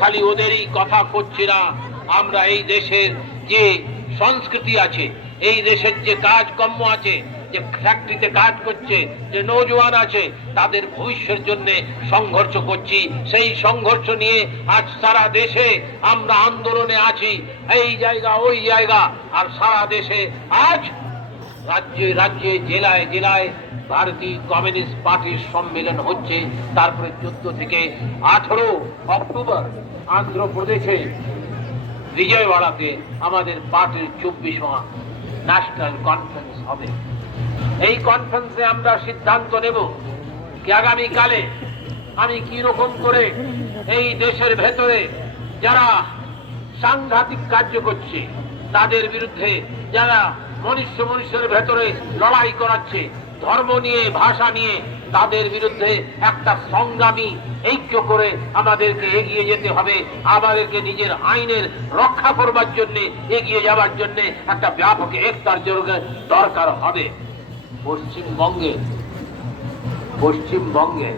খালি ওদেরই কথা করছি না, আমরা এই দেশের যে সংস্কৃতি আছে, এই দেশের যে কাজকর্ম আছে, যে ফ্যাক্টরিতে কাজ করছে, যে নৌজওয়ান আছে, তাদের ভবিষ্যতের জন্য সংঘর্ষ করছি। সেই সংঘর্ষ নিয়ে আজ সারা দেশে আমরা আন্দোলনে আছি, এই জায়গা ওই জায়গা। আর সারা দেশে আজ রাজ্যে রাজ্যে জেলায় জেলায় ভারতীয় কমিউনিস্ট পার্টির সম্মেলন হচ্ছে। তারপরে 14 থেকে 18 অক্টোবর আন্ধ্রপ্রদেশে বিজয়ওয়াড়াতে আমাদের পার্টির 24ওয়া ন্যাশনাল কনফারেন্স হবে। এই কনফারেন্সে আমরা সিদ্ধান্ত নেব কি আগামীকালে আমি কি রকম করে এই দেশের ভেতরে যারা সাংঘাতিক কার্য করছে, তাদের বিরুদ্ধে যারা মনুষ্যের ভেতরে লড়াই করাচ্ছে, ধর্ম নিয়ে ভাষা নিয়ে, তাদের বিরুদ্ধে একটা সংগ্রামী ঐক্য করে আমাদেরকে এগিয়ে যেতে হবে। আমাদেরকে নিজের আইনের রক্ষা করবার জন্য, এগিয়ে যাওয়ার জন্য একটা ব্যাপক একতার দরকার হবে। পশ্চিমবঙ্গে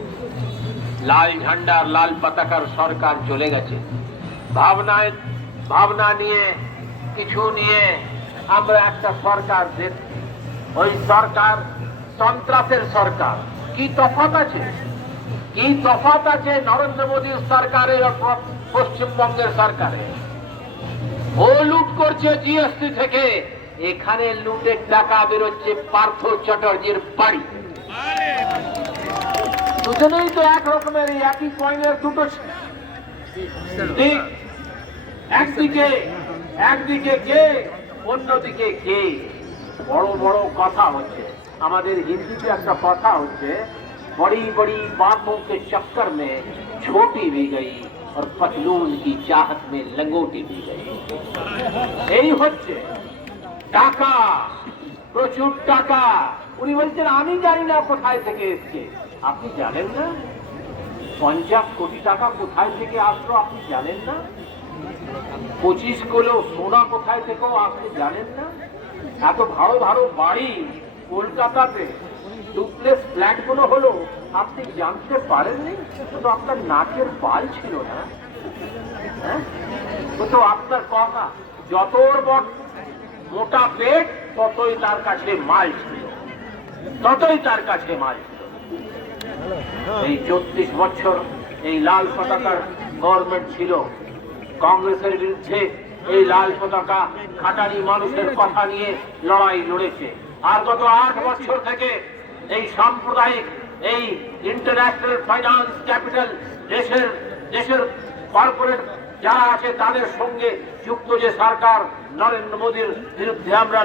লাল ঝান্ডার লাল পতাকার সরকার চলে গেছে। ভাবনা নিয়ে কিছু নিয়ে আমরা একটা সরকার দেখছি, ওই সরকার সন্ত্রাসের সরকার। কি তফাৎ আছে, কি তফাৎ আছে নরেন্দ্র মোদীর সরকারে আর পশ্চিমবঙ্গের সরকারে? ও লুট করছে জিএসটি থেকে, এখানে লুটের টাকা বেরোচ্ছে পার্থ চ্যাটার্জির বাড়ি। দুজনেই তো এক রকমের, একই কয়েনের দুটো দিক। একদিকে কে, অন্যদিকে কে। বড় বড় কথা হচ্ছে। আমাদের হিন্দিতে একটা কথা হচ্ছে, बड़ी बड़ी बातों के चक्कर में छोटी भी गई और पतलून की चाहत में लंगोटी भी गई। এই হচ্ছে টাকা, প্রচুর টাকা। উনি বলছেন আমি জানি না কোথায় থেকে এসছে। আপনি জানেন না 50 কোটি টাকা কোথায় থেকে আসলো? আপনি জানেন না 25 কিলো সোনা কোথায় থেকে আপনি জানেন না? এত ভালো ভালো বাড়ি কলকাতাতে ডুপ্লেক্স ফ্ল্যাট গুলো হলো, আপনি জানতে পারেননি? তো আপনার নাকের বাল ছিল না? তো আপনার কথা যত মোটা পেট ততই তার কাছে মাল ছিল, ততই তার কাছে মাল ছিল। এই 34 বছর এই লাল পতাকার গভর্নমেন্ট ছিল। কংগ্রেসের বিরুদ্ধে এই লাল পতাকা খাটারি মানুষের কথা নিয়ে লড়াই লড়েছে। আর গত 8 বছর থেকে এই সাম্প্রদায়িক, এই ইন্টারন্যাশনাল ফাইন্যান্স ক্যাপিটাল, দেশের কর্পোরেট যারা আছে তাদের সঙ্গে যুক্ত যে সরকার, নরেন্দ্র মোদীর বিরুদ্ধে আমরা